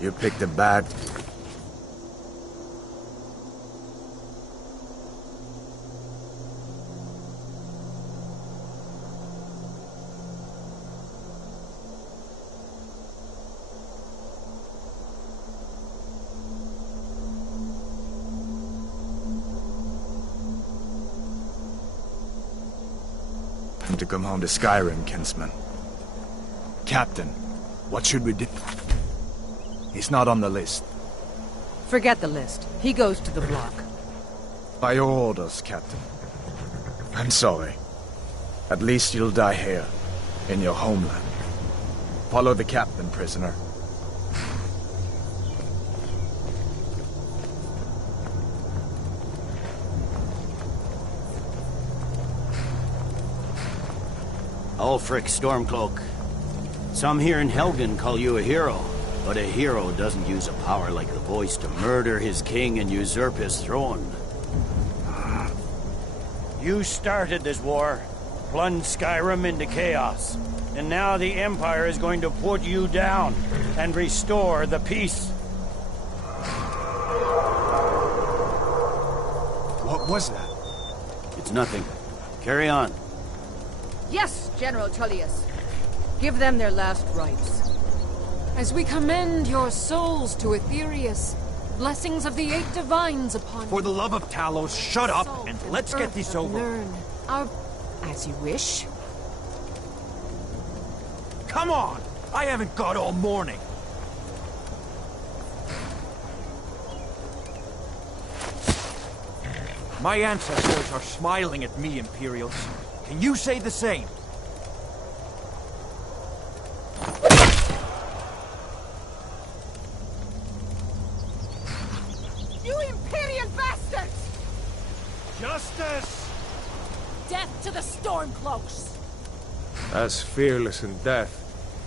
You picked a bad... to come home to Skyrim, kinsman. Captain, what should we do? He's not on the list. Forget the list. He goes to the block. By your orders, Captain. I'm sorry. At least you'll die here, in your homeland. Follow the captain, prisoner. Ulfric Stormcloak. Some here in Helgen call you a hero, but a hero doesn't use a power like the voice to murder his king and usurp his throne. You started this war, plunged Skyrim into chaos, and now the Empire is going to put you down and restore the peace. What was that? It's nothing. Carry on. Yes, General Tullius. Give them their last rites. As we commend your souls to Aetherius, blessings of the eight divines upon For the love of Talos, shut up and let's get this over. Learn our... As you wish. Come on! I haven't got all morning. My ancestors are smiling at me, Imperials. Can you say the same? You Imperial bastards! Justice! Death to the Stormcloaks! As fearless in death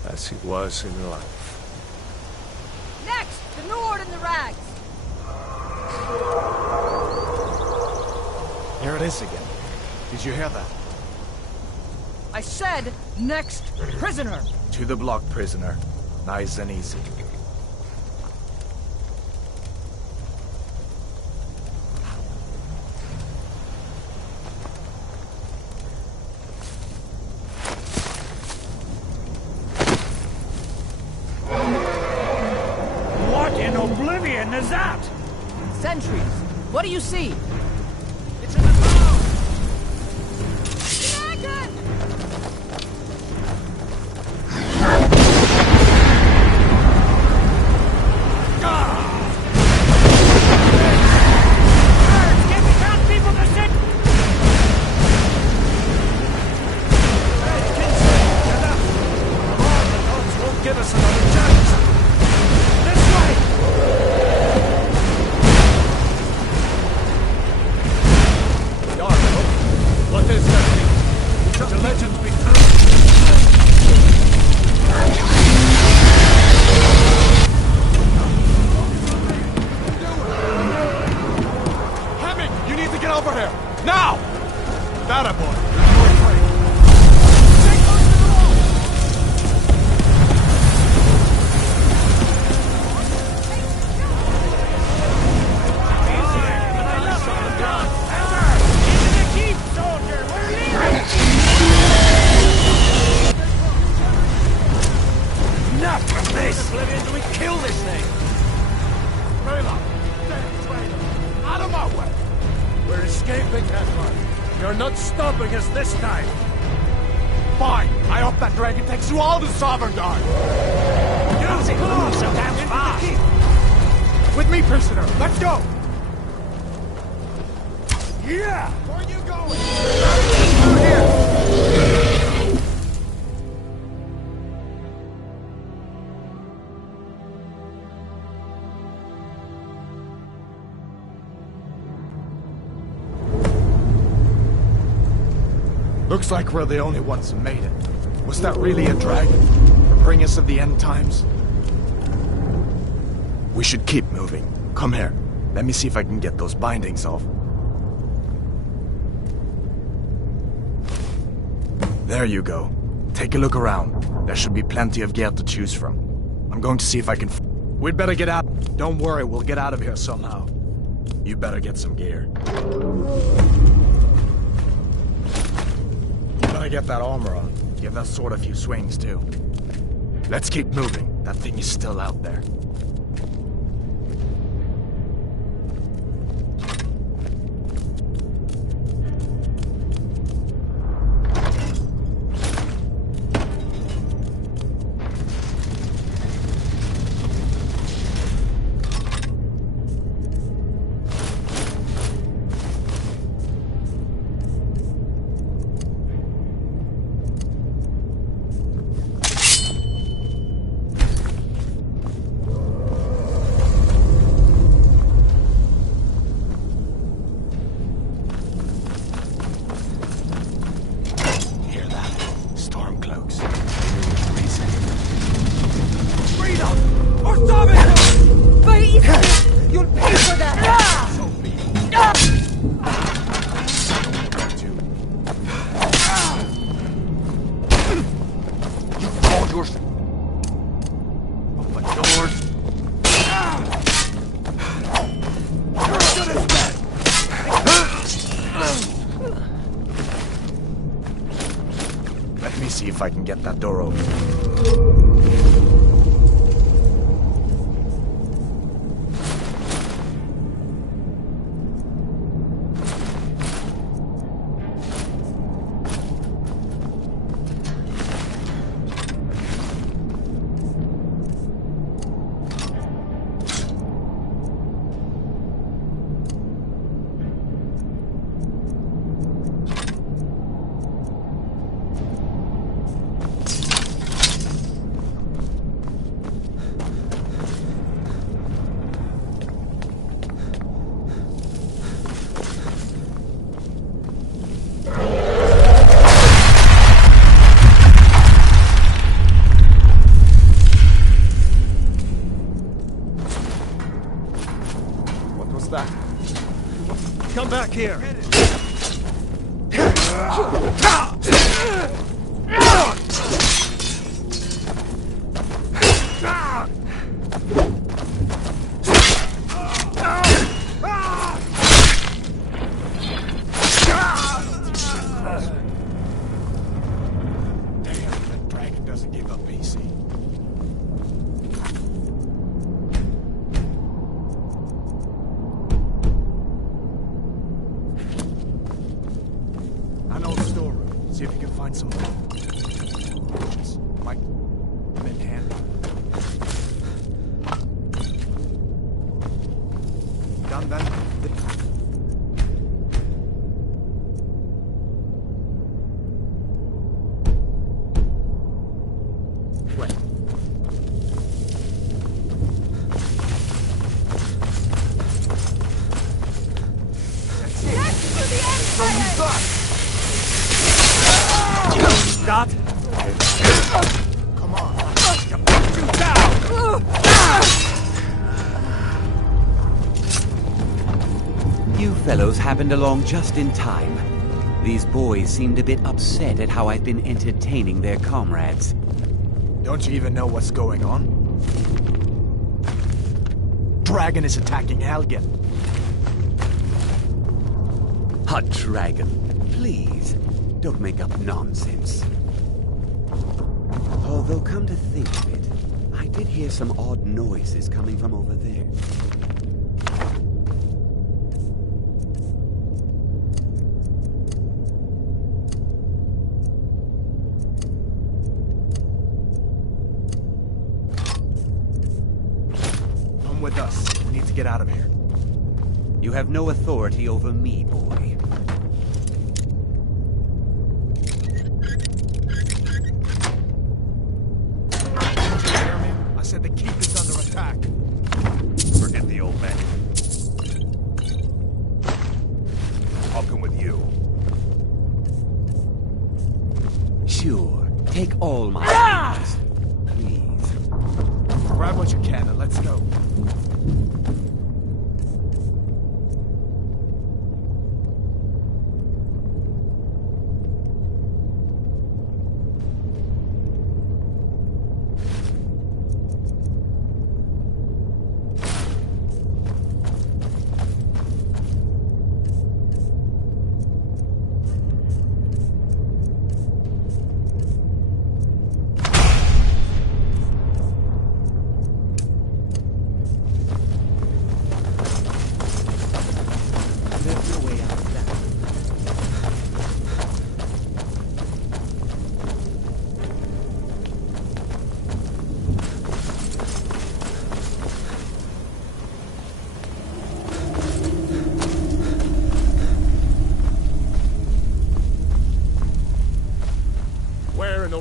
as he was in life. Next, the Nord and the Rags. Here it is again. Did you hear that? I said, next prisoner. To the block, prisoner. Nice and easy. What in oblivion is that? Sentries. What do you see? It's in the town! Dragon! Give us another chance! This way! Yarko, what is that? Should the legends be true? Hemming, you need to get over here! Now! That boy. Oblivion, do we kill this thing? Rayla, dead traitor! Out of my way! We're escaping, Kessler. You're not stopping us this time. Fine. I hope that dragon takes you all to Sovngarde. Use it! Move so damn fast! With me, prisoner. Let's go! Yeah! Where are you going? Through here! Looks like we're the only ones who made it. Was that really a dragon? Bring us of the end times? We should keep moving. Come here. Let me see if I can get those bindings off. There you go. Take a look around. There should be plenty of gear to choose from. I'm going to see if I can... We'd better get out. Don't worry, we'll get out of here somehow. You better get some gear. You better get that armor on. Give that sword a few swings, too. Let's keep moving. That thing is still out there. Let me see if I can get that door open. Come back here! See if you can find some torches. Might come in handy. Done that? Wait. Get to the end! Stop! Come on. You down! You fellows happened along just in time. These boys seemed a bit upset at how I've been entertaining their comrades. Don't you even know what's going on? Dragon is attacking Helgen. A dragon, please. Don't make up nonsense. Although, come to think of it, I did hear some odd noises coming from over there. Come with us. We need to get out of here. You have no authority over me, boy. Said the keep is under attack. Forget the old man. I'll come with you. Sure, take all my things. Please. Grab what you can and let's go.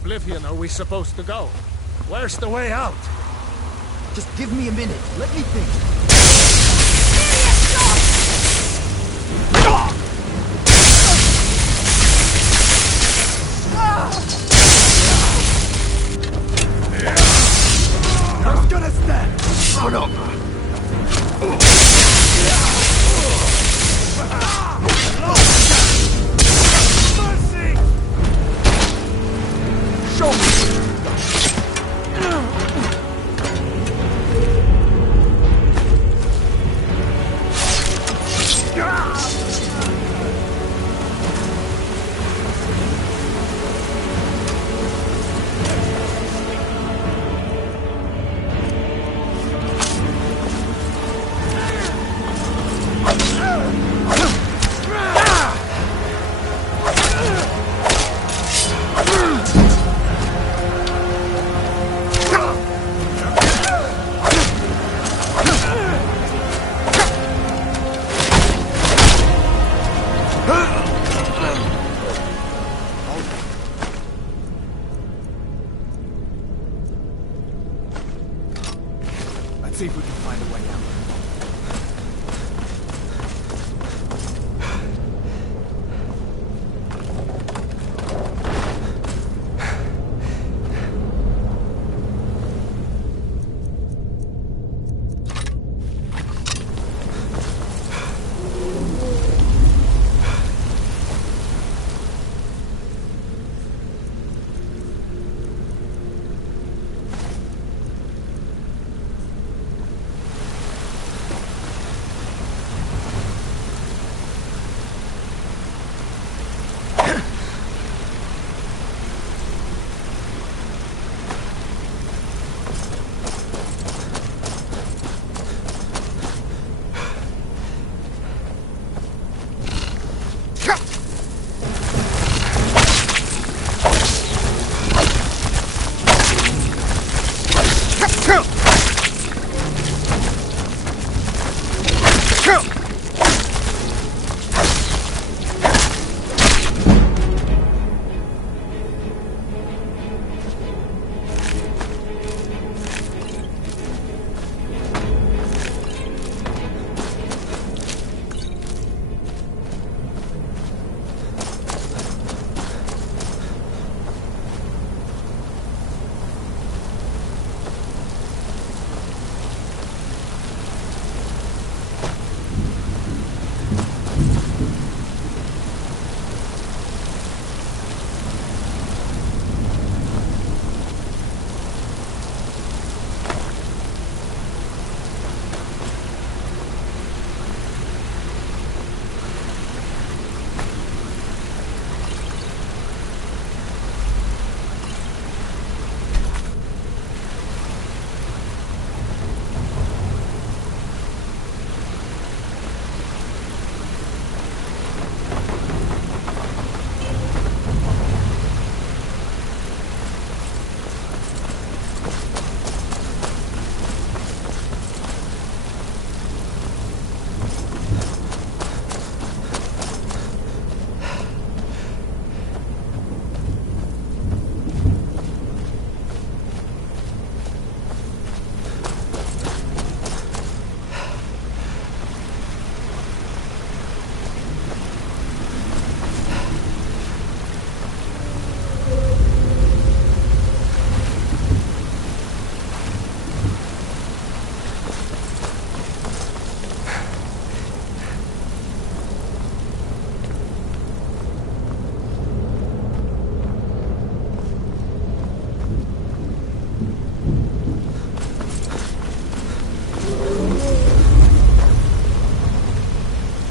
oblivion are we supposed to go? Where's the way out? Just give me a minute. Let me think. Who's gonna stand? Shut up! Mercy! Show me! Let's see if we can find a way out.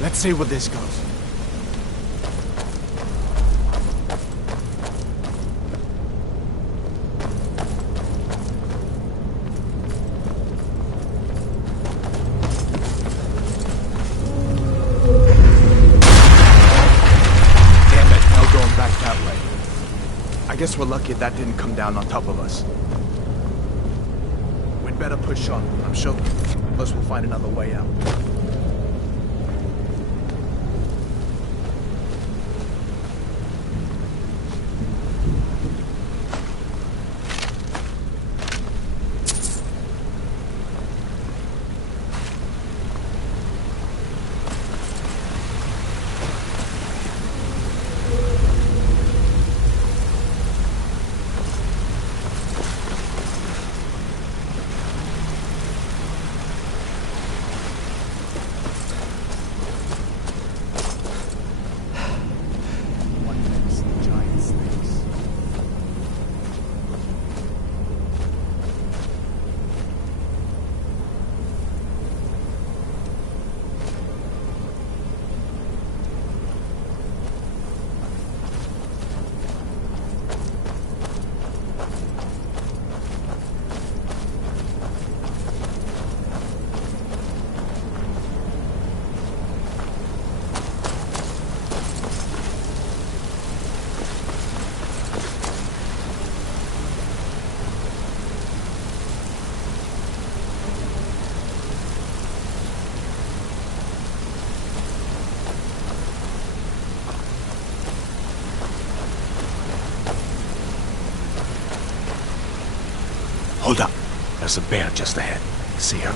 Let's see where this goes. Damn it, no going back that way. I guess we're lucky that didn't come down on top of us. We'd better push on. I'm sure us will find another way out. There's a bear just ahead. See her?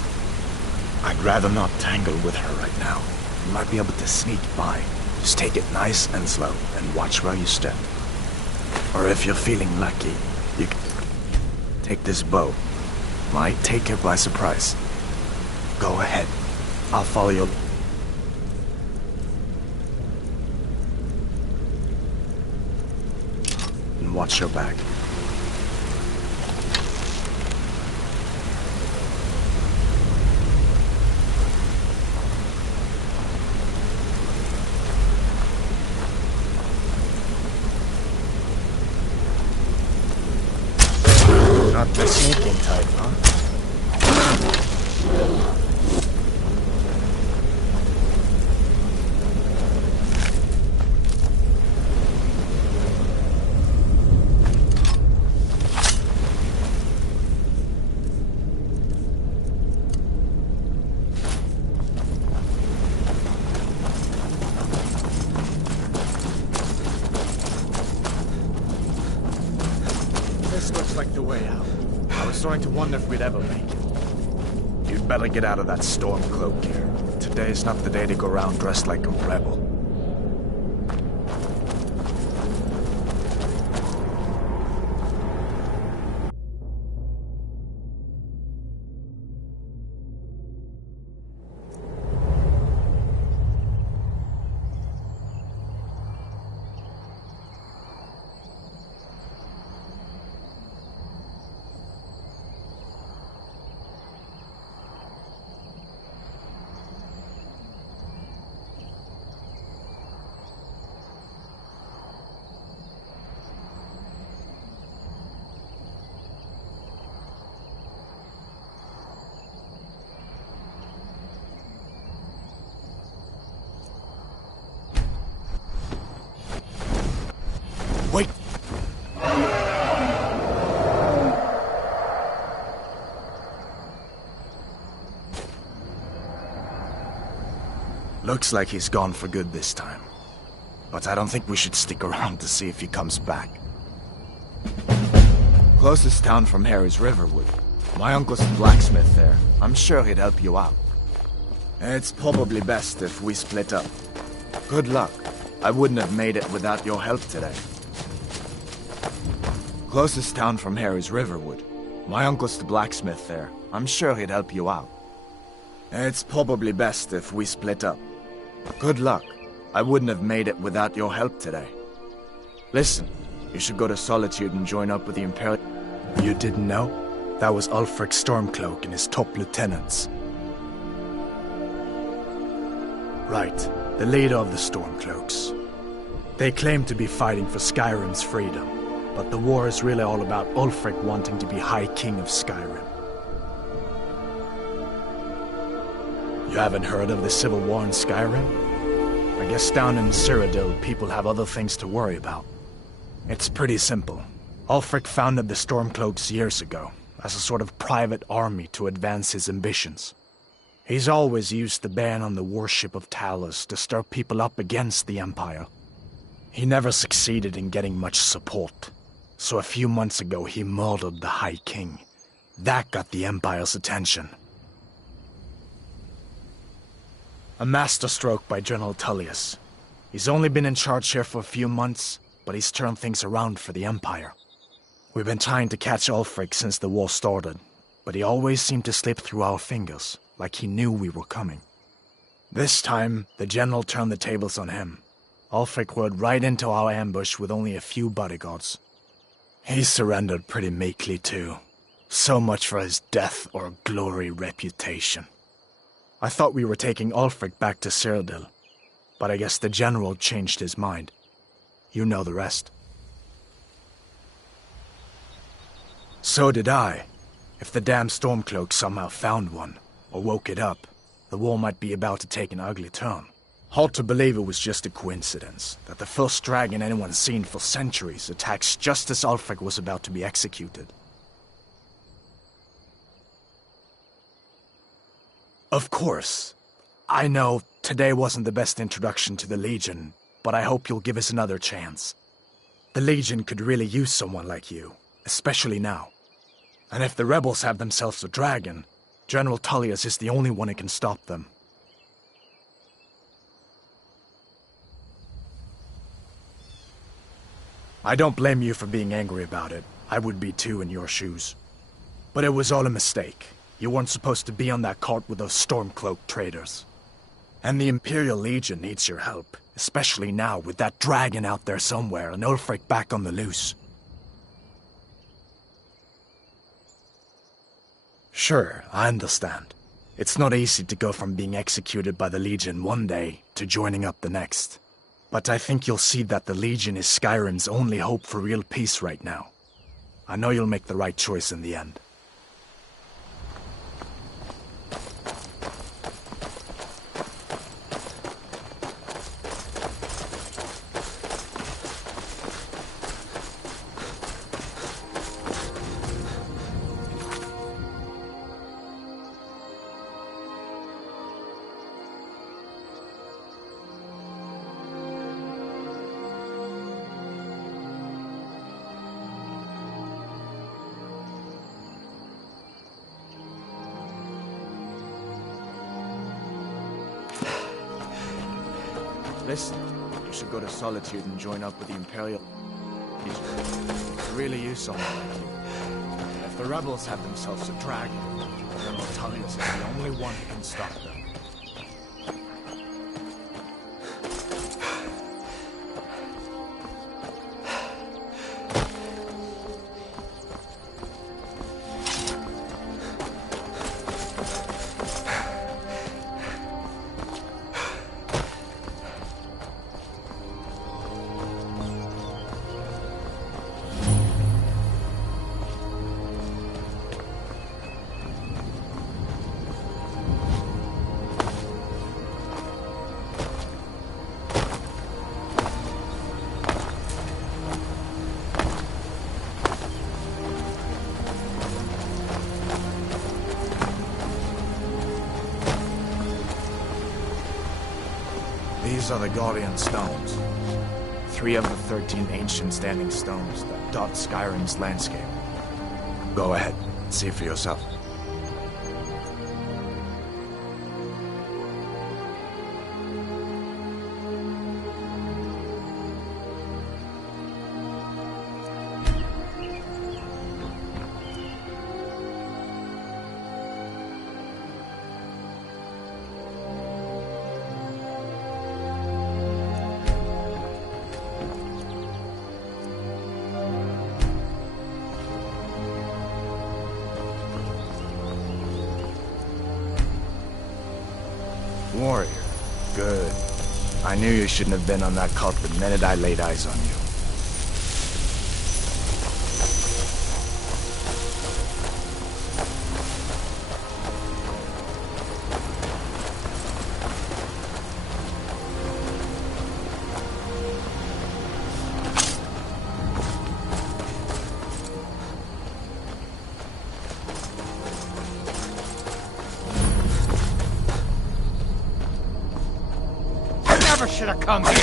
I'd rather not tangle with her right now. You might be able to sneak by. Just take it nice and slow, and watch where you step. Or if you're feeling lucky, you can take this bow. Might take her by surprise. Go ahead. I'll follow you. And watch your back. Not the sneaking type, huh? This looks like the way out. I was starting to wonder if we'd ever make it. You'd better get out of that storm cloak here. Today's not the day to go around dressed like a rebel. Wait! Looks like he's gone for good this time. But I don't think we should stick around to see if he comes back. Closest town from here is Riverwood. My uncle's a blacksmith there. I'm sure he'd help you out. It's probably best if we split up. Good luck. I wouldn't have made it without your help today. Closest town from here is Riverwood. My uncle's the blacksmith there. I'm sure he'd help you out. It's probably best if we split up. Good luck. I wouldn't have made it without your help today. Listen, you should go to Solitude and join up with the Imperial... You didn't know? That was Ulfric Stormcloak and his top lieutenants. Right, the leader of the Stormcloaks. They claim to be fighting for Skyrim's freedom, but the war is really all about Ulfric wanting to be High King of Skyrim. You haven't heard of the civil war in Skyrim? I guess down in Cyrodiil, people have other things to worry about. It's pretty simple. Ulfric founded the Stormcloaks years ago, as a sort of private army to advance his ambitions. He's always used the ban on the worship of Talos to stir people up against the Empire. He never succeeded in getting much support, so a few months ago he murdered the High King. That got the Empire's attention. A masterstroke by General Tullius. He's only been in charge here for a few months, but he's turned things around for the Empire. We've been trying to catch Ulfric since the war started, but he always seemed to slip through our fingers, like he knew we were coming. This time, the General turned the tables on him. Ulfric rode right into our ambush with only a few bodyguards. He surrendered pretty meekly too. So much for his death or glory reputation. I thought we were taking Ulfric back to Cyrodiil, but I guess the General changed his mind. You know the rest. So did I. If the damn Stormcloak somehow found one, or woke it up, the war might be about to take an ugly turn. Hard to believe it was just a coincidence, that the first dragon anyone's seen for centuries attacks just as Ulfric was about to be executed. Of course. I know today wasn't the best introduction to the Legion, but I hope you'll give us another chance. The Legion could really use someone like you, especially now. And if the rebels have themselves a dragon, General Tullius is the only one who can stop them. I don't blame you for being angry about it. I would be too in your shoes. But it was all a mistake. You weren't supposed to be on that cart with those Stormcloak traitors. And the Imperial Legion needs your help, especially now with that dragon out there somewhere and Ulfric back on the loose. Sure, I understand. It's not easy to go from being executed by the Legion one day to joining up the next. But I think you'll see that the Legion is Skyrim's only hope for real peace right now. I know you'll make the right choice in the end. Listen, you should go to Solitude and join up with the Imperial Legion. They could really use someone like you. If the rebels have themselves a dragon, General Tullius is the only one who can stop them. These are the Guardian Stones. 3 of the 13 ancient standing stones that dot Skyrim's landscape. Go ahead, see for yourself. Warrior. Good. I knew you shouldn't have been on that cart the minute I laid eyes on you. Never should have come here!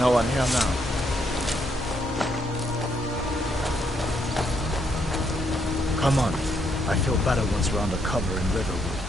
No one here now. Come on. I feel better once we're under cover in Riverwood.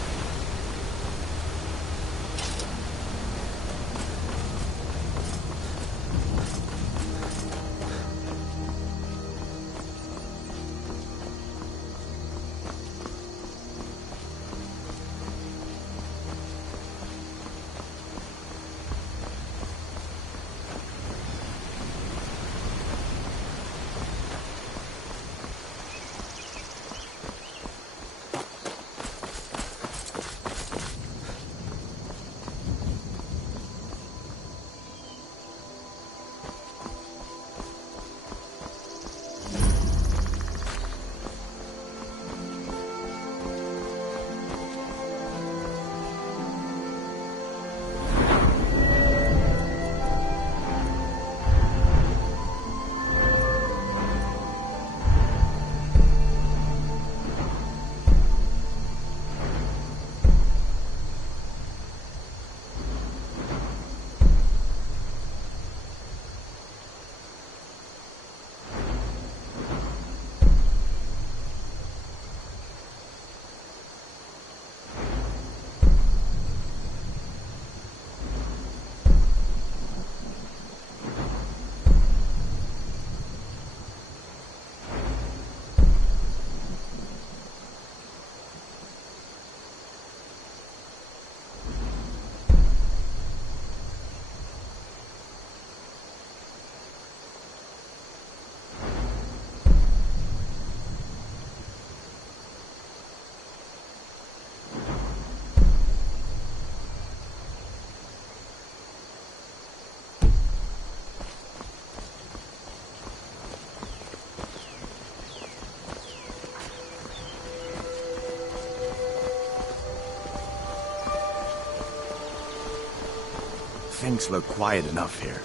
Things look quiet enough here.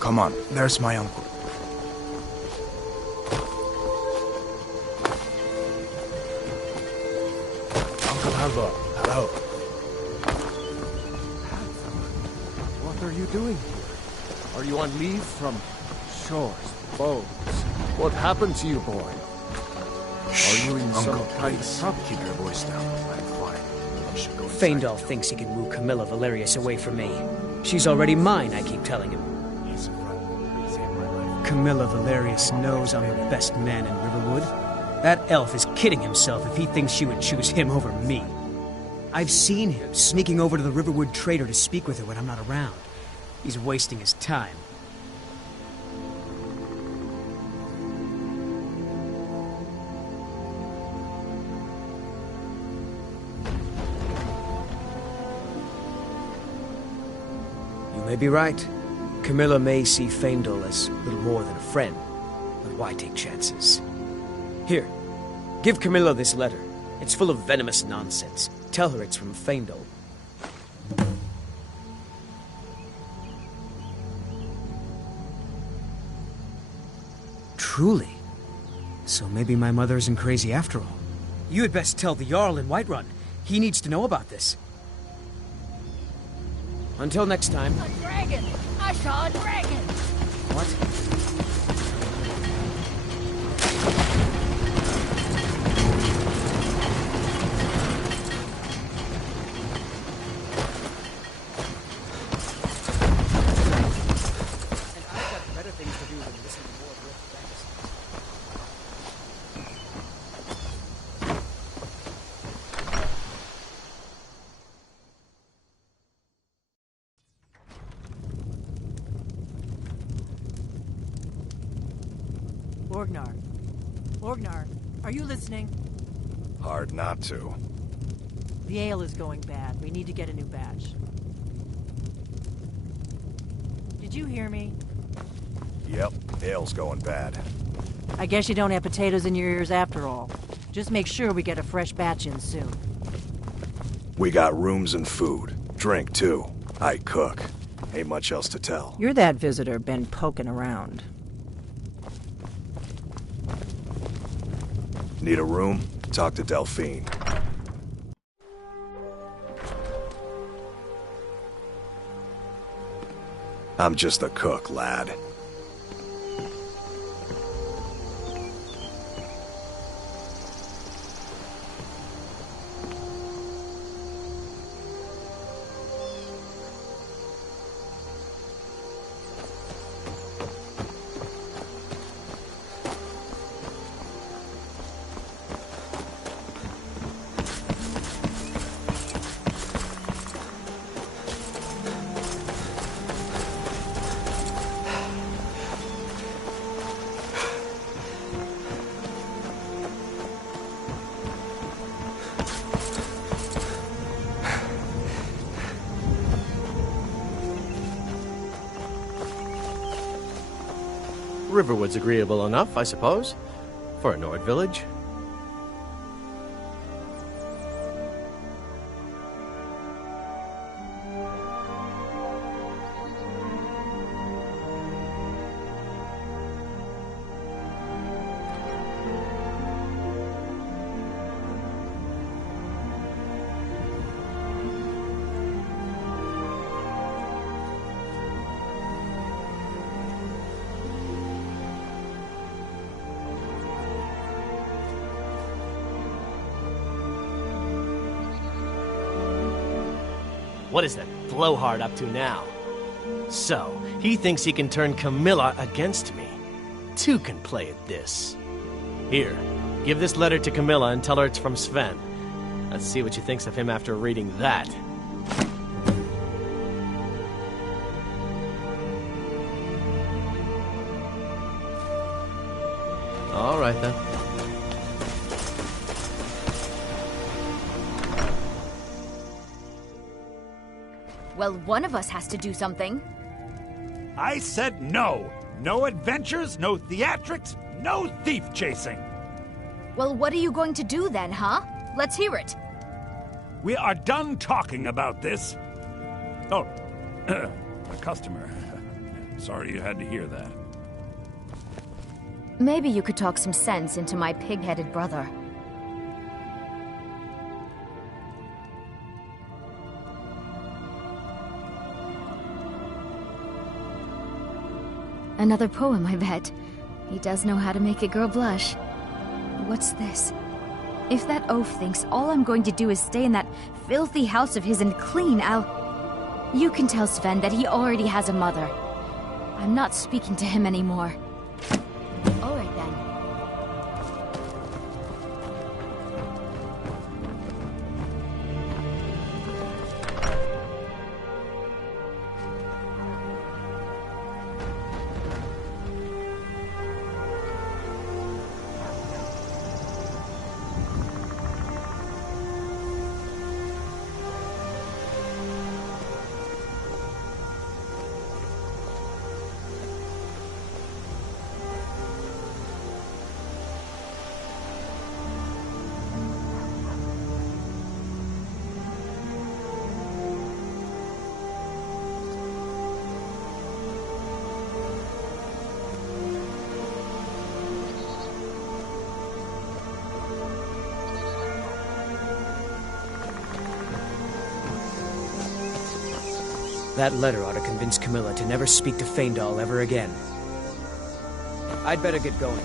Come on, there's my uncle. Uncle Halvor, hello. What are you doing here? Are you on leave from shores, boats? What happened to you, boy? Are you in some kind of trouble? Keep your voice down. I'm fine. You should go inside. Faendal thinks he can woo Camilla Valerius away from me. She's already mine, I keep telling him. He's a friend. He saved my life. Camilla Valerius knows I'm the best man in Riverwood. That elf is kidding himself if he thinks she would choose him over me. I've seen him sneaking over to the Riverwood trader to speak with her when I'm not around. He's wasting his time. You may be right. Camilla may see Faendal as little more than a friend, but why take chances? Here, give Camilla this letter. It's full of venomous nonsense. Tell her it's from Faendal. Truly? So maybe my mother isn't crazy after all. You had best tell the Jarl in Whiterun. He needs to know about this. Until next time. A dragon! I saw a dragon! What? And I've got better things to do than listen to more of your fantasies. Orgnar. Orgnar, are you listening? Hard not to. The ale is going bad. We need to get a new batch. Did you hear me? Yep, ale's going bad. I guess you don't have potatoes in your ears after all. Just make sure we get a fresh batch in soon. We got rooms and food. Drink, too. I cook. Ain't much else to tell. You're that visitor been poking around. Need a room? Talk to Delphine. I'm just a cook, lad. Riverwood's agreeable enough, I suppose, for a Nord village. What is that blowhard up to now? So, he thinks he can turn Camilla against me. Two can play at this. Here, give this letter to Camilla and tell her it's from Sven. Let's see what she thinks of him after reading that. All right, then. Well, one of us has to do something. I said no. No adventures, no theatrics, no thief chasing. Well, what are you going to do then, huh? Let's hear it. We are done talking about this. Oh, A customer. Sorry you had to hear that. Maybe you could talk some sense into my pig-headed brother. Another poem, I bet. He does know how to make a girl blush. What's this? If that oaf thinks all I'm going to do is stay in that filthy house of his and clean, You can tell Sven that he already has a mother. I'm not speaking to him anymore. All right then. That letter ought to convince Camilla to never speak to Faendal ever again. I'd better get going.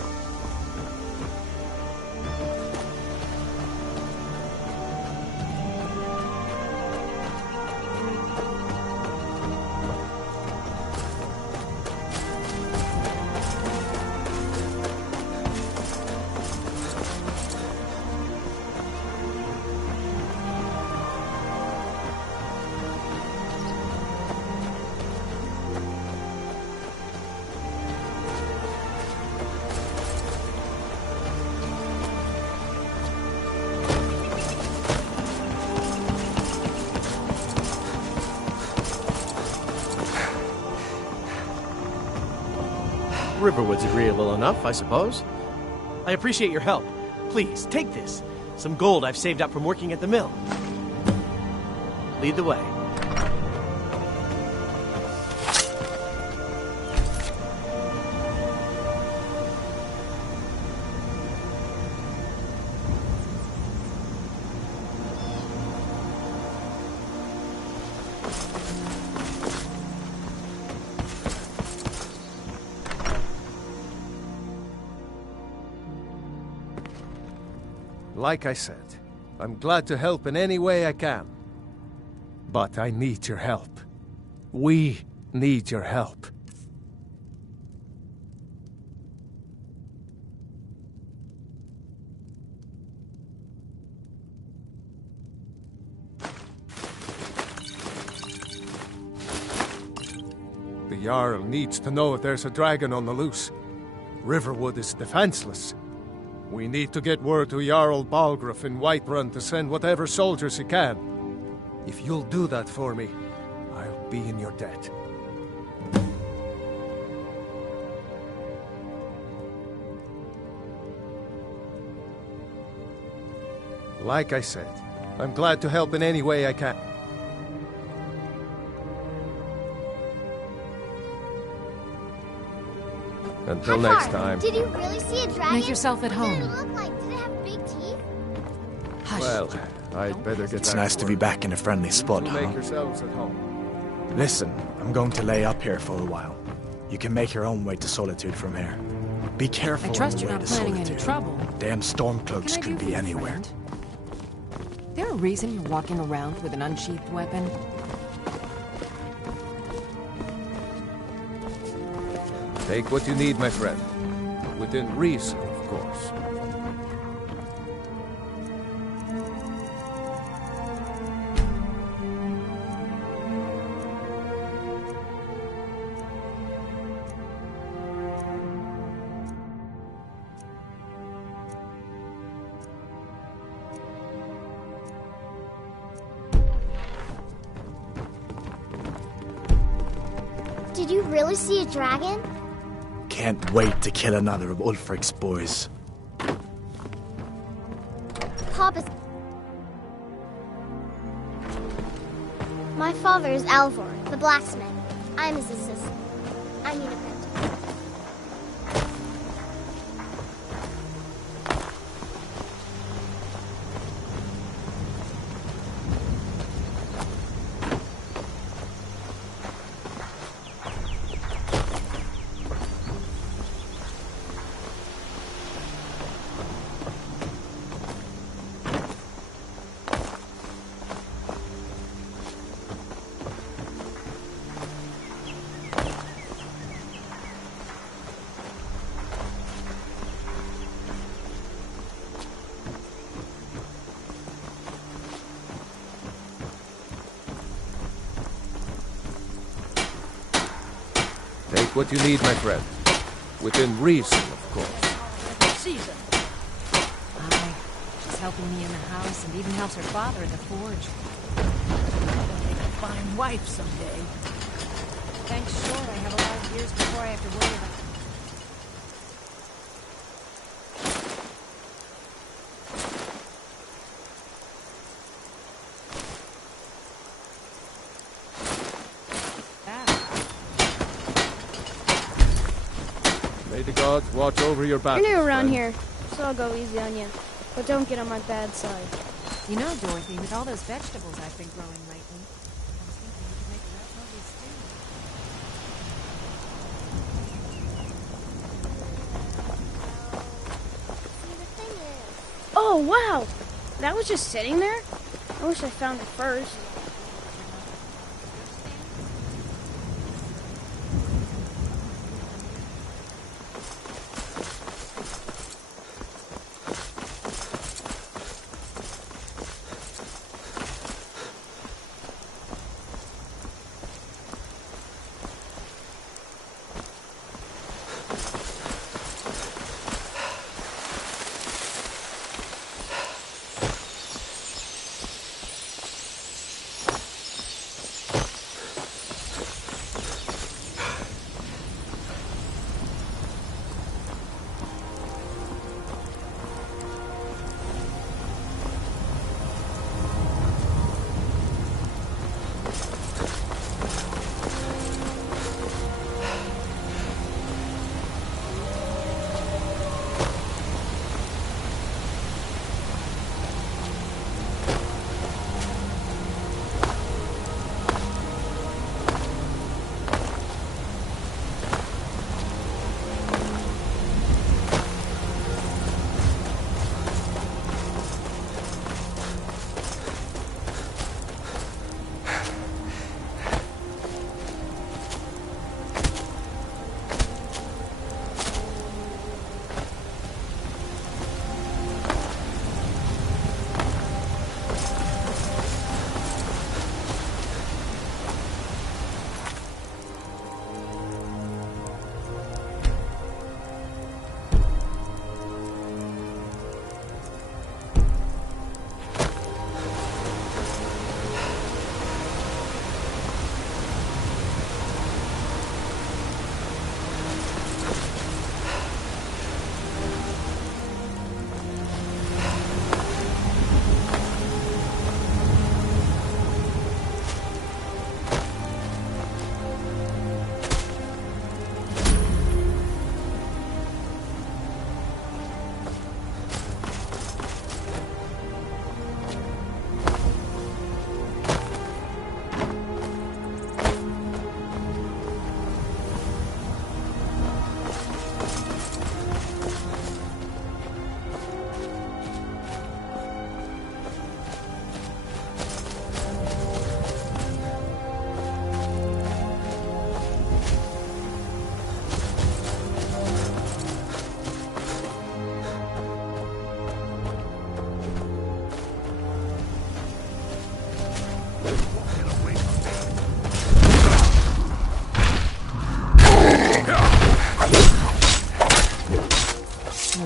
Riverwood's agreeable enough, I suppose. I appreciate your help. Please, take this. Some gold I've saved up from working at the mill. Lead the way. Like I said, I'm glad to help in any way I can. But I need your help. We need your help. The Jarl needs to know if there's a dragon on the loose. Riverwood is defenseless. We need to get word to Jarl Balgruuf in Whiterun to send whatever soldiers he can. If you'll do that for me, I'll be in your debt. Like I said, I'm glad to help in any way I can. Until next time. Did you really see a dragon? Make yourself at home. What did it look like? Did it have big teeth? Hush. Well, I'd better get It's nice to be back in a friendly spot, huh? Make yourselves at home. Listen, I'm going to lay up here for a while. You can make your own way to Solitude from here. Be careful I trust on the you're way not to planning Solitude. any trouble. Damn stormcloaks Can I could do be for you, anywhere. friend? There a reason you're walking around with an unsheathed weapon? Take what you need, my friend. Within reason, of course. Did you really see a dragon? Can't wait to kill another of Ulfric's boys. Papa's... My father is Alvor, the blacksmith. I'm his assistant. I mean apprentice. Take what you need, my friend. Within reason, of course. Season. Aye. She's helping me in the house and even helps her father at the forge. Make a fine wife someday. Thanks, sure. I have a lot of years before I have to worry about... May the gods watch over your back. You're new around here, so I'll go easy on you. But don't get on my bad side. You know, Dorothy, with all those vegetables I've been growing lately, I was thinking we could make a red lovely stew. Oh, wow! That was just sitting there? I wish I found it first.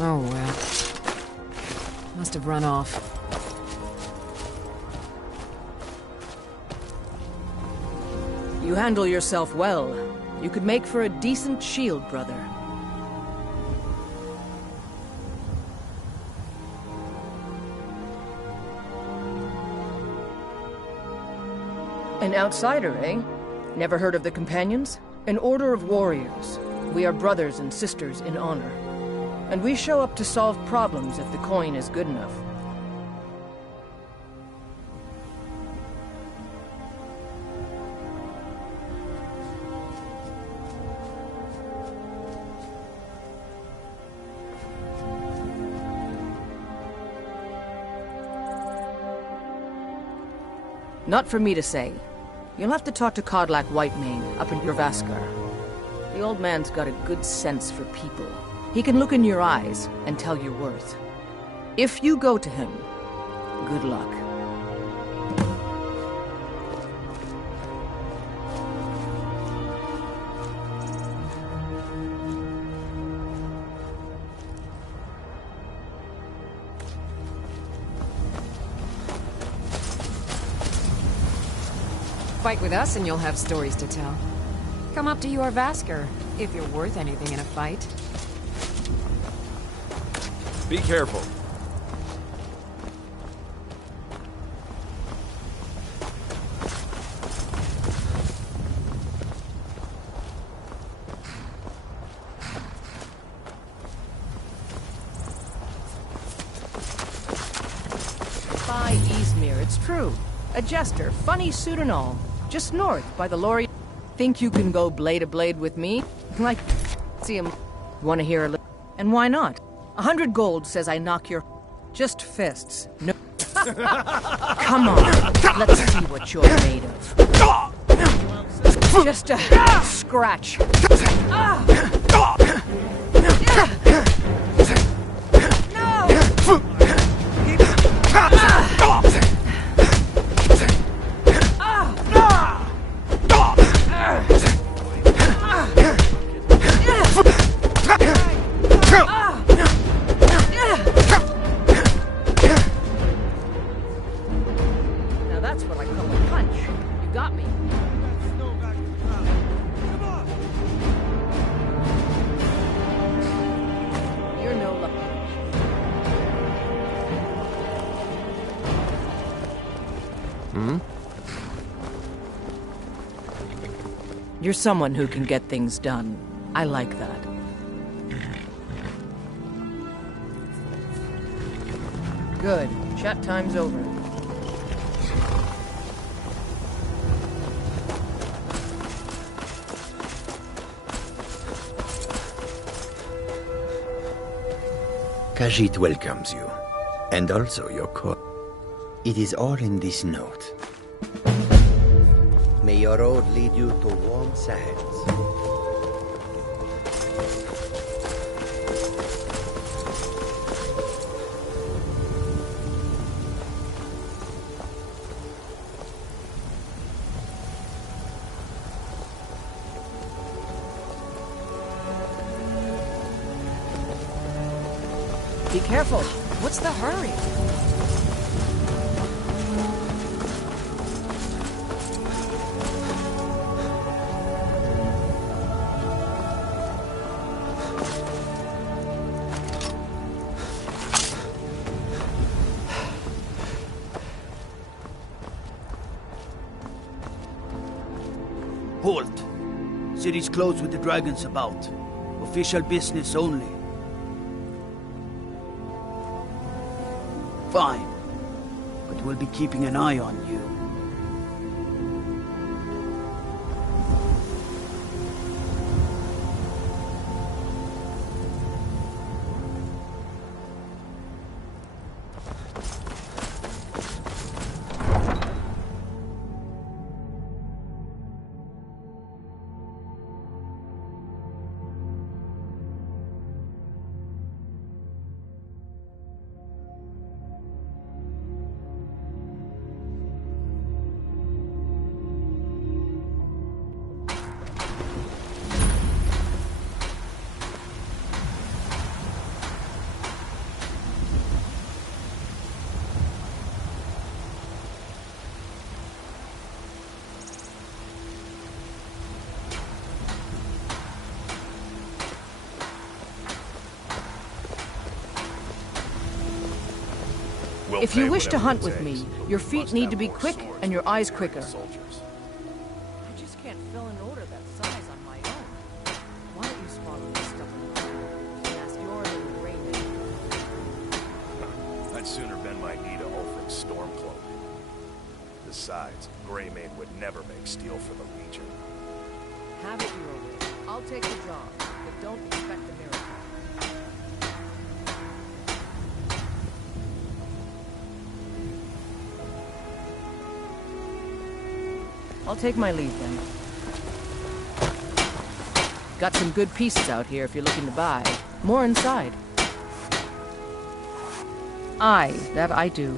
Oh, well. Must have run off. You handle yourself well. You could make for a decent shield, brother. An outsider, eh? Never heard of the Companions? An order of warriors. We are brothers and sisters in honor. And we show up to solve problems if the coin is good enough. Not for me to say. You'll have to talk to Kodlak Whitemane up in Jorvaskar. The old man's got a good sense for people. He can look in your eyes and tell your worth. If you go to him, good luck. Fight with us and you'll have stories to tell. Come up to your Vasker, if you're worth anything in a fight. Be careful. By Izmir, it's true. A jester, funny suit and all. Just north, by the Lorry. Think you can go blade to blade with me? Like, see him. Want to hear a little? And why not? 100 gold says I knock your... Just fists. No. Come on. Let's see what you're made of. Just a scratch. You're someone who can get things done. I like that. Good. Chat time's over. Khajiit welcomes you, and also your court. It is all in this note. May your road lead you to warm sands. Be careful. What's the hurry? Halt! City's closed with the dragons about. Official business only. Fine. But we'll be keeping an eye on you. If you wish to hunt with me, your feet need to be quick and your eyes quicker. can't fill an order that size on my own. Why don't you swallow this stuff and ask your little gray man? I'd sooner bend my knee to Ulfric's Stormcloak. Besides, Greymane would never make steel for the Legion. Have it your way. I'll take the job, but don't expect a miracle. I'll take my leave then. Got some good pieces out here if you're looking to buy. More inside. Aye, that I do.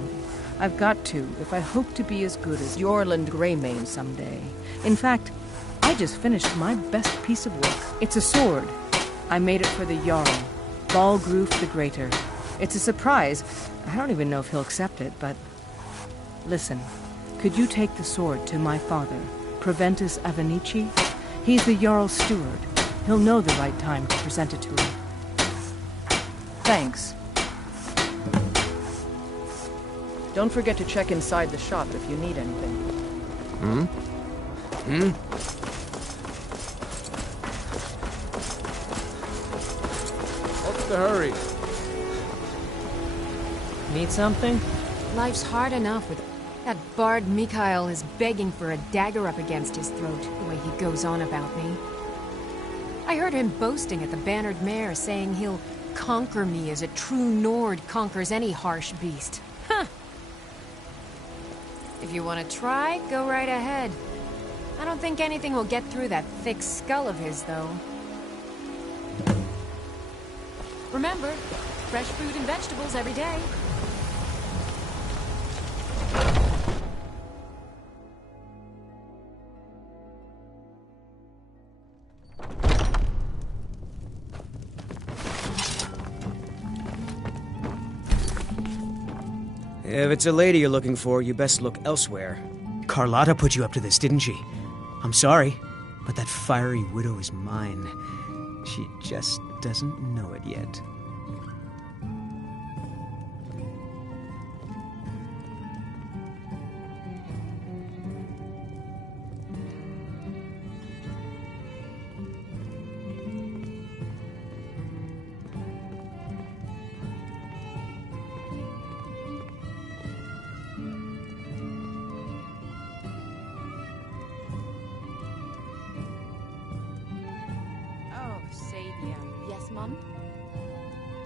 I've got to, if I hope to be as good as Jorland Greymane someday. In fact, I just finished my best piece of work. It's a sword. I made it for the Jarl, Balgruf the Greater. It's a surprise. I don't even know if he'll accept it, but... Listen, could you take the sword to my father, Proventus Avenici? He's the Jarl's steward. He'll know the right time to present it to him. Thanks. Don't forget to check inside the shop if you need anything. What's the hurry? Need something? Life's hard enough with... That bard Mikhail is begging for a dagger up against his throat, the way he goes on about me. I heard him boasting at the Bannered Mare, saying he'll conquer me as a true Nord conquers any harsh beast. Huh! If you want to try, go right ahead. I don't think anything will get through that thick skull of his, though. Remember, fresh fruit and vegetables every day. If it's a lady you're looking for, you best look elsewhere. Carlotta put you up to this, didn't she? I'm sorry, but that fiery widow is mine. She just doesn't know it yet. Yes, Mom?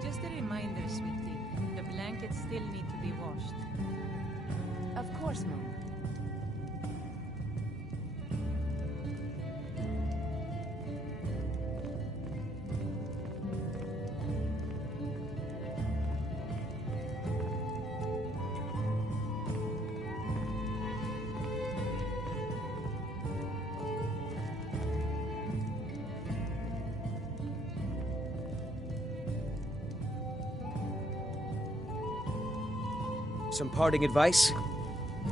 Just a reminder, sweetie. The blankets still need to be washed. Of course, Mom. Some parting advice?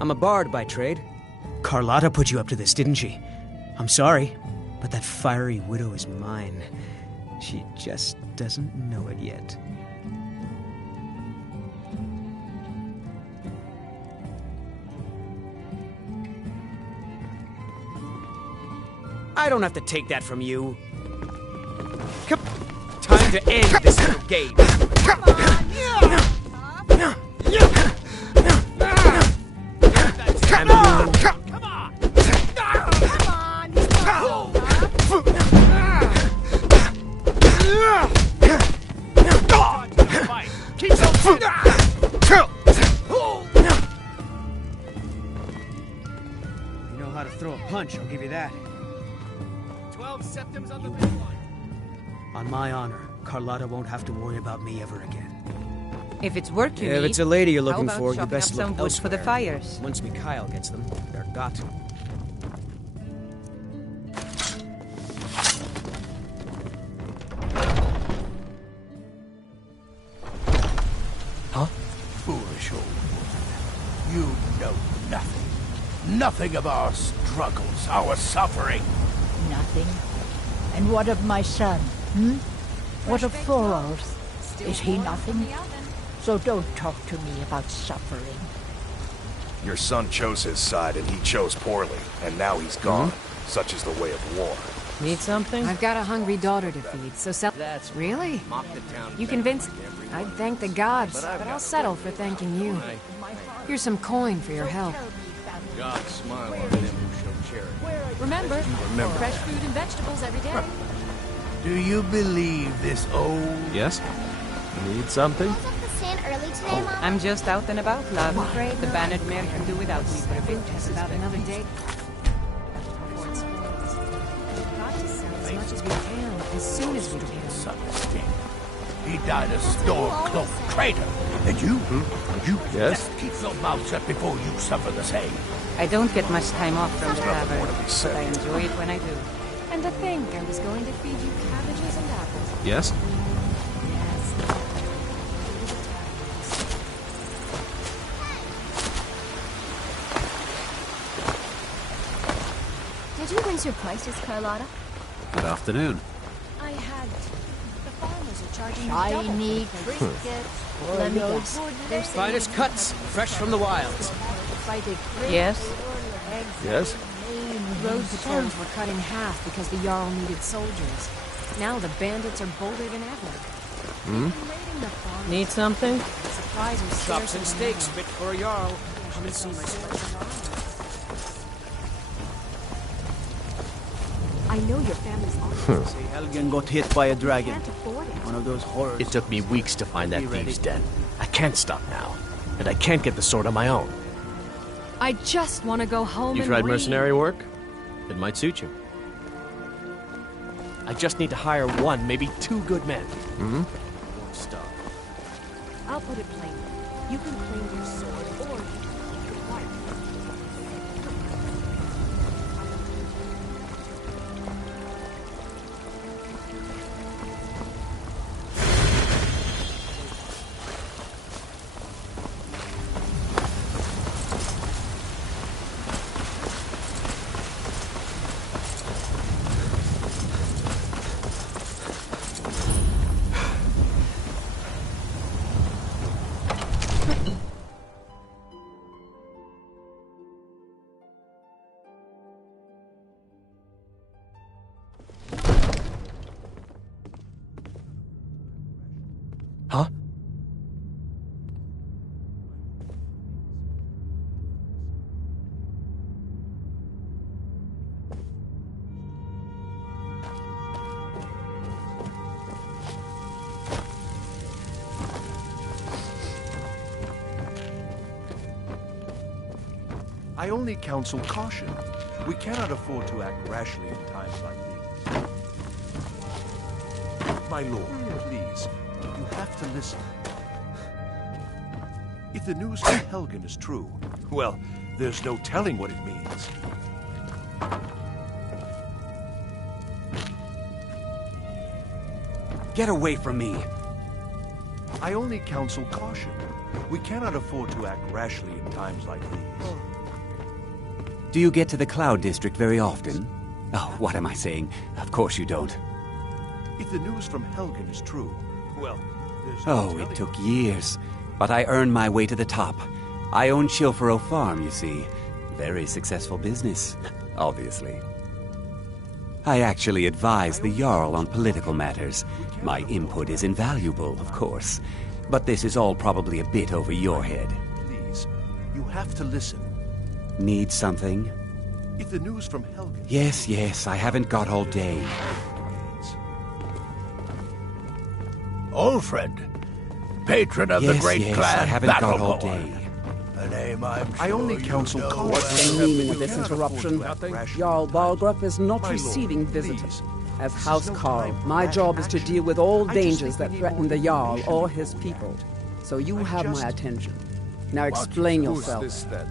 I'm a bard by trade. Carlotta put you up to this, didn't she? I'm sorry, but that fiery widow is mine. She just doesn't know it yet. I don't have to take that from you. Come, time to end this little game. Come on, yeah! Come on! You know how to throw a punch, I'll give you that. 12 septums on the baseline. On my honor, Carlotta won't have to worry about me ever again. If it's work you If need, it's a lady you're how looking about for, you chopping best up look some wood for the elsewhere. fires. Once Mikhail gets them, they're got. Huh? Foolish old woman. You know nothing. Nothing of our struggles, our suffering. Nothing? And what of my son, hmm? What of Thorolf? Is he nothing? So don't talk to me about suffering. Your son chose his side and he chose poorly, and now he's gone. Such is the way of war. Need something? I've got a hungry daughter to feed, so sell. That's really? Mock the town. You convinced? I'd thank the gods, but I'll settle for thanking you. Here's some coin for your help. God smile on them who show charity. Remember, Remember fresh that. food and vegetables every day. Do you believe this old... Yes? Need something? Close up the stand early today, Mom? I'm just out and about, love. I'm afraid The not. Bannered Mare can do without me for a bit. Just about another day. Before it spoils. We've got to sell as much as we can, as soon as we can. Son of a sting. He died a storm-cloaked traitor. And you? You Yes? best keep your mouth shut before you suffer the same. I don't get much time off from the There's nothing tavern, more to be but said. I enjoy it when I do. And to think I was going to feed you cabbages and apples. Yes? Yes. Did you win your prices, Carlotta? Good afternoon. I had. The farmers are charging Shiny double. trinkets. Let me guess. They're Finest cuts, fresh from the wilds. Yes? Yes? Road patrols were cut in half because the Jarl needed soldiers. Now the bandits are bolder than ever. Hmm? Raiding the farm. Need something? Supplies are Chops scarcer and than steaks ever. fit for a Jarl. Come and see my special. I know your family's on. Say Helgen got hit by a dragon. Can't afford it. One of those horrors. It took me weeks to find that Be ready. thieves' den. I can't stop now. And I can't get the sword on my own. I just want to go home You and tried read. mercenary work? It might suit you. I just need to hire one, maybe two good men. Hmm? Won't stop. I'll put it plainly. You can claim your sword or you can keep your wife. Huh? I only counsel caution. We cannot afford to act rashly in times like these. My lord, please, you have to listen. If the news from Helgen is true, well, there's no telling what it means. Get away from me! I only counsel caution. We cannot afford to act rashly in times like these. Do you get to the Cloud District very often? Oh, what am I saying? Of course you don't. If the news from Helgen is true, well, there's no Oh, telling. it took years. But I earned my way to the top. I own Chilfaro Farm, you see. Very successful business, obviously. I actually advise the Jarl on political matters. My input is invaluable, of course. But this is all probably a bit over your head. Please, you have to listen. Need something? If the news from Helgen... Yes, yes, I haven't got all day. Alfred, patron of the Yes, great yes, clan I haven't got all Battleborn. day. A name I'm I sure only you counsel know caution. well. What's the meaning of this We cannot interruption? afford to act rashly Jarl in times Balgrup is not My lord, receiving visitors. please. As This is House no Carl, time for my rash job is to action. deal with all I just dangers think we that need threaten more the Jarl information or before his we people. act. So you I have just- my attention. Now explain Who's yourself. this then?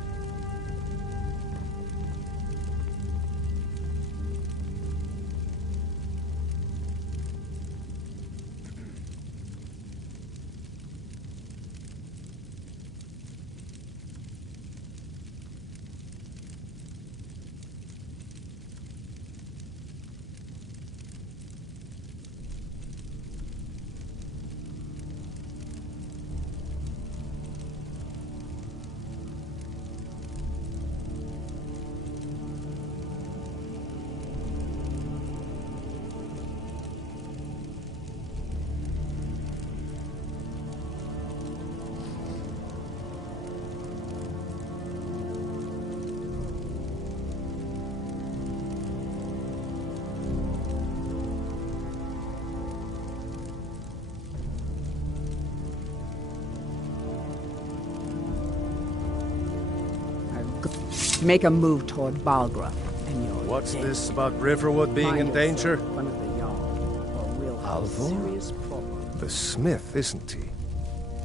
to make a move toward Balgraf, and you're What's dead. this about Riverwood being in Find danger? yourself in front of the Jarl, or we'll have a Alvor? serious problem. The smith, isn't he?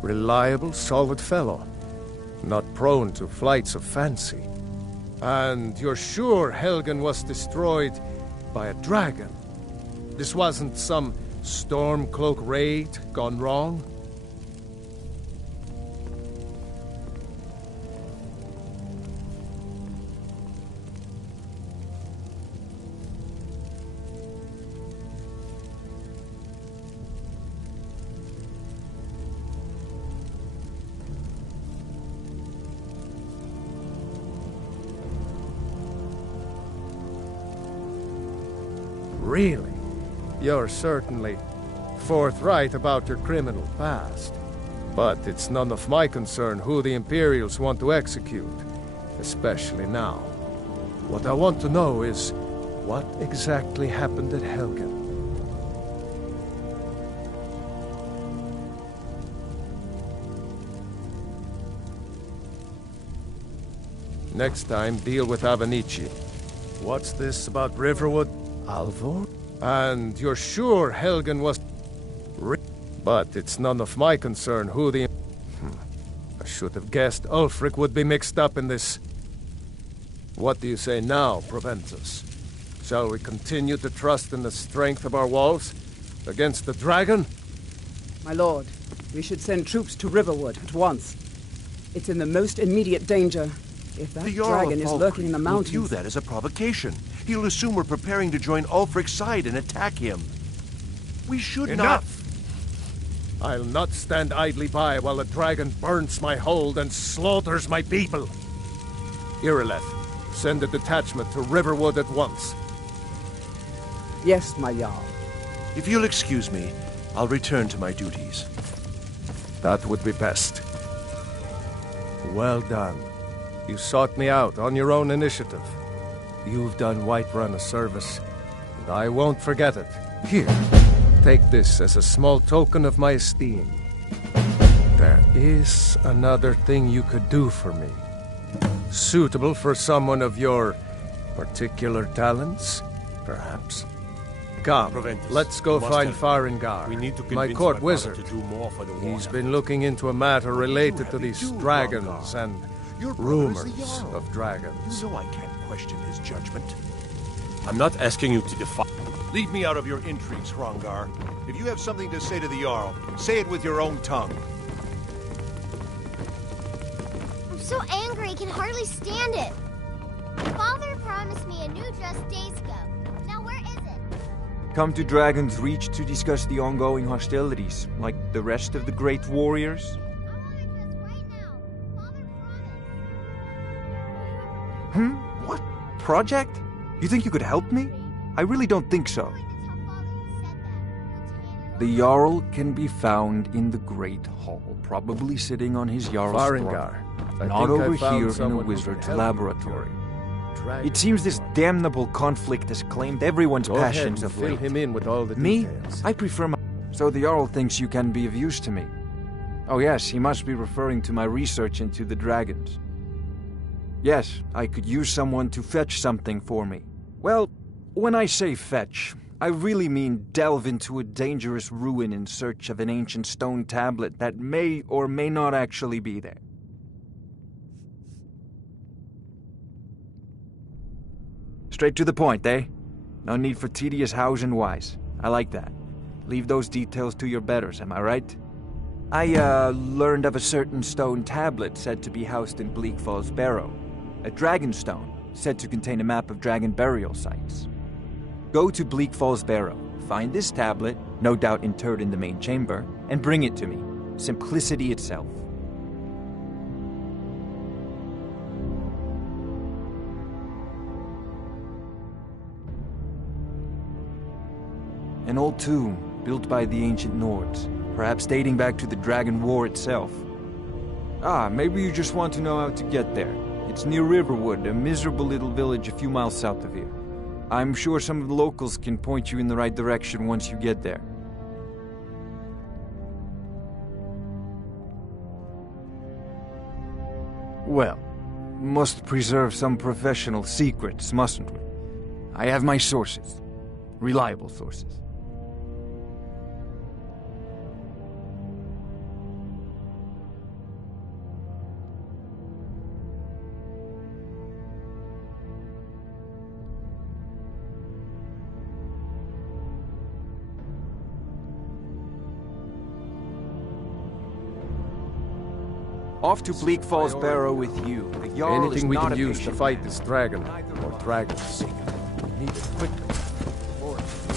Reliable, solid fellow. Not prone to flights of fancy. And you're sure Helgen was destroyed by a dragon? This wasn't some Stormcloak raid gone wrong? Really? You're certainly forthright about your criminal past. But it's none of my concern who the Imperials want to execute, especially now. What I want to know is, what exactly happened at Helgen? Next time, deal with Avenici. What's this about Riverwood? Alvor? And you're sure Helgen was... But it's none of my concern who the... I should have guessed Ulfric would be mixed up in this. What do you say now, Proventus? Shall we continue to trust in the strength of our walls against the dragon? My lord, we should send troops to Riverwood at once. It's in the most immediate danger. If that dragon is lurking in the mountains... will view that as a provocation. He'll assume we're preparing to join Ulfric's side and attack him. We should Enough! I'll not stand idly by while the dragon burns my hold and slaughters my people. Irileth, send a detachment to Riverwood at once. Yes, my Jarl. If you'll excuse me, I'll return to my duties. That would be best. Well done. You sought me out on your own initiative. You've done Whiterun a service, and I won't forget it. Here, take this as a small token of my esteem. There is another thing you could do for me. Suitable for someone of your particular talents, perhaps. Come, Proventus, let's go you must find help. Farengar, We need to my convince court my father wizard. to do more for the He's war. been looking into a matter related to these do, dragons Rongar. and Your brother is the rumors Jarl. of dragons. So I can't question his judgment. I'm not asking you to defy... Leave me out of your intrigues, Hrongar. If you have something to say to the Jarl, say it with your own tongue. I'm so angry I can hardly stand it. Father promised me a new dress days ago. Now where is it? Come to Dragon's Reach to discuss the ongoing hostilities, like the rest of the great warriors? What? Project? You think you could help me? I really don't think so. The Jarl can be found in the Great Hall, probably sitting on his Jarl's Farengar. throne. I Not think I over found here in a someone who wizard's can help you with laboratory. dragon. It seems this damnable conflict has claimed everyone's Go ahead passions and of fill late. him in with all the Me? details. I prefer my... So the Jarl thinks you can be of use to me. Oh yes, he must be referring to my research into the dragons. Yes, I could use someone to fetch something for me. Well, when I say fetch, I really mean delve into a dangerous ruin in search of an ancient stone tablet that may or may not actually be there. Straight to the point, eh? No need for tedious hows and whys. I like that. Leave those details to your betters, am I right? I, learned of a certain stone tablet said to be housed in Bleak Falls Barrow. A dragon stone, said to contain a map of dragon burial sites. Go to Bleak Falls Barrow, find this tablet, no doubt interred in the main chamber, and bring it to me. Simplicity itself. An old tomb, built by the ancient Nords, perhaps dating back to the Dragon War itself. Ah, maybe you just want to know how to get there. It's near Riverwood, a miserable little village a few miles south of here. I'm sure some of the locals can point you in the right direction once you get there. Well, must preserve some professional secrets, mustn't we? I have my sources. Reliable sources. Off to Bleak Falls Barrow with you. The Jarl Anything is we not can a use to patient fight man. this dragon, or dragons. We need it quickly. Before it